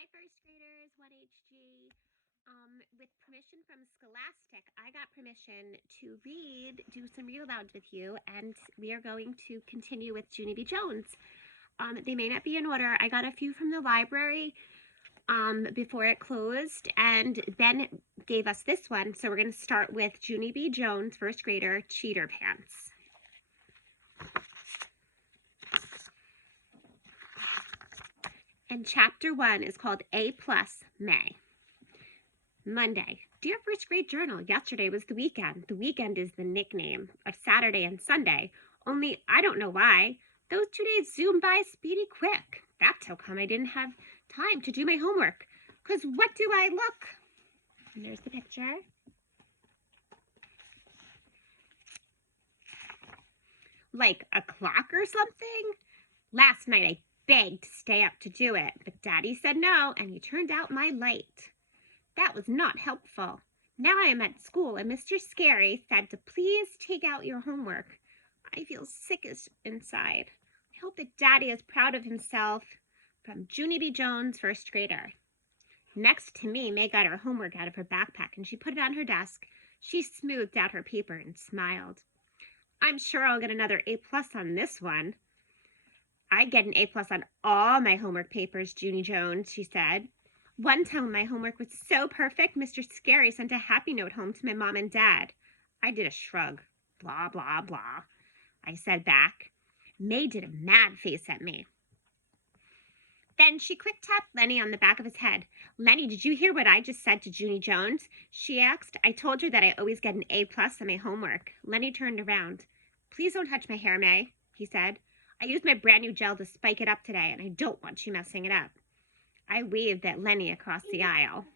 Hi, first graders, 1HG. With permission from Scholastic, I got permission to do some read alouds with you, and we are going to continue with Junie B. Jones. They may not be in order. I got a few from the library before it closed, and Ben gave us this one, so we're going to start with Junie B. Jones, first grader, Cheater Pants. And chapter 1 is called A+ May. Monday. Dear First Grade Journal, yesterday was the weekend. The weekend is the nickname of Saturday and Sunday, only I don't know why. Those 2 days zoomed by speedy quick. That's how come I didn't have time to do my homework. 'Cause what do I look? And there's the picture. Like a clock or something? Last night I begged to stay up to do it, but Daddy said no, and he turned out my light. That was not helpful. Now I am at school, and Mr. Scary said to please take out your homework. I feel sick inside. I hope that Daddy is proud of himself. From Junie B. Jones, first grader. Next to me, May got her homework out of her backpack, and she put it on her desk. She smoothed out her paper and smiled. I'm sure I'll get another A+ on this one. I get an A+ on all my homework papers, Junie Jones, she said. One time my homework was so perfect, Mr. Scary sent a happy note home to my mom and dad. I did a shrug. Blah, blah, blah, I said back. May did a mad face at me. Then she quick-tapped Lenny on the back of his head. Lenny, did you hear what I just said to Junie Jones? She asked. I told her that I always get an A+ on my homework. Lenny turned around. Please don't touch my hair, May, he said. I used my brand new gel to spike it up today, and I don't want you messing it up. I waved at Lenny across the aisle.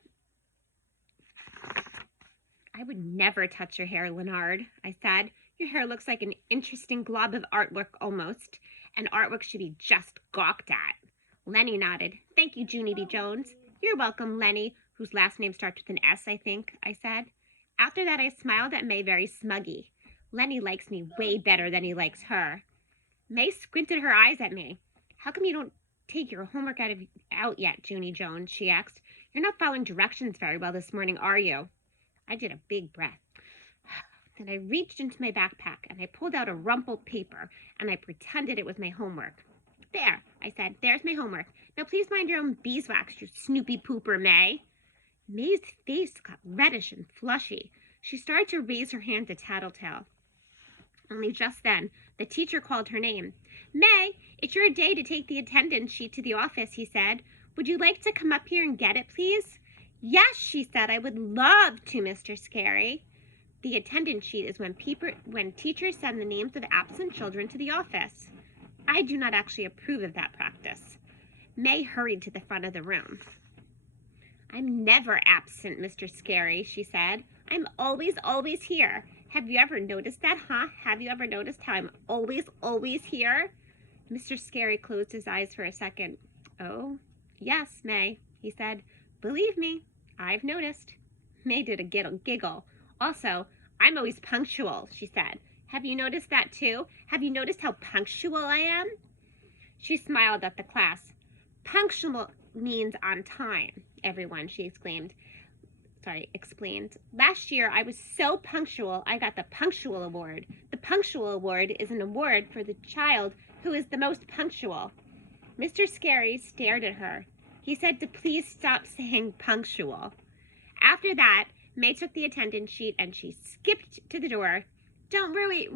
I would never touch your hair, Leonard, I said. Your hair looks like an interesting glob of artwork almost, and artwork should be just gawked at. Lenny nodded. Thank you, Junie B. Jones. You're welcome, Lenny, whose last name starts with an S, I think, I said. After that, I smiled at May very smuggy. Lenny likes me way better than he likes her. May squinted her eyes at me. How come you don't take your homework out yet, Junie Jones, she asked. You're not following directions very well this morning, are you? I did a big breath. Then I reached into my backpack and I pulled out a rumpled paper and I pretended it was my homework. There, I said, there's my homework. Now please mind your own beeswax, you snoopy pooper, May. May's face got reddish and flushy. She started to raise her hand to Tattletale. Only just then, the teacher called her name. May, it's your day to take the attendance sheet to the office, he said. Would you like to come up here and get it, please? Yes, she said, I would love to, Mr. Scary. The attendance sheet is when teachers send the names of absent children to the office. I do not actually approve of that practice. May hurried to the front of the room. I'm never absent, Mr. Scary, she said. I'm always here. Have you ever noticed that, huh? Have you ever noticed how I'm always here? Mr. Scary closed his eyes for a second. Oh, yes, May, he said. Believe me, I've noticed. May did a giggle. Also, I'm always punctual, she said. Have you noticed that too? Have you noticed how punctual I am? She smiled at the class. Punctual means on time, everyone, she explained. Last year, I was so punctual, I got the Punctual Award. The Punctual Award is an award for the child who is the most punctual. Mr. Scary stared at her. He said to please stop saying punctual. After that, May took the attendance sheet and she skipped to the door. Don't worry,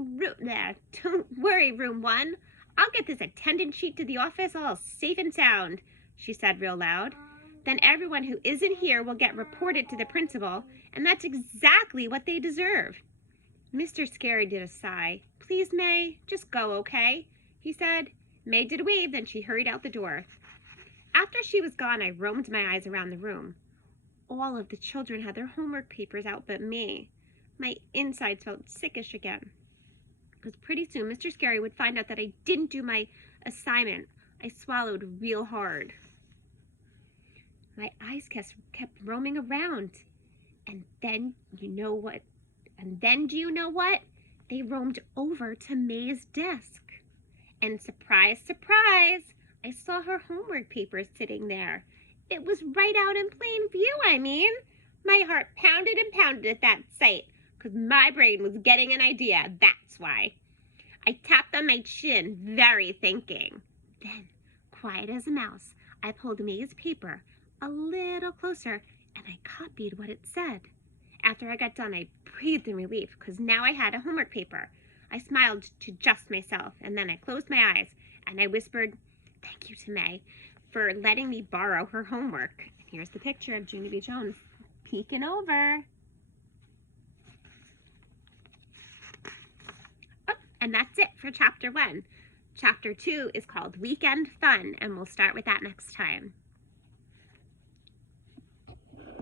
room 1. I'll get this attendance sheet to the office all safe and sound, she said real loud. Then everyone who isn't here will get reported to the principal, and that's exactly what they deserve. Mr. Scary did a sigh. Please, May, just go, okay? He said. May did a wave, then she hurried out the door. After she was gone, I roamed my eyes around the room. All of the children had their homework papers out but me. My insides felt sickish again. Because pretty soon Mr. Scary would find out that I didn't do my assignment. I swallowed real hard. My eyes kept roaming around. And then, do you know what? They roamed over to May's desk. And surprise, surprise, I saw her homework papers sitting there. It was right out in plain view, I mean. My heart pounded and pounded at that sight, because my brain was getting an idea, that's why. I tapped on my chin, very thinking. Then, quiet as a mouse, I pulled May's paper a little closer and I copied what it said. After I got done, I breathed in relief because now I had a homework paper. I smiled to just myself and then I closed my eyes and I whispered, thank you to May for letting me borrow her homework. And here's the picture of Junie B. Jones peeking over. Oh, and that's it for chapter 1. Chapter 2 is called Weekend Fun, and we'll start with that next time.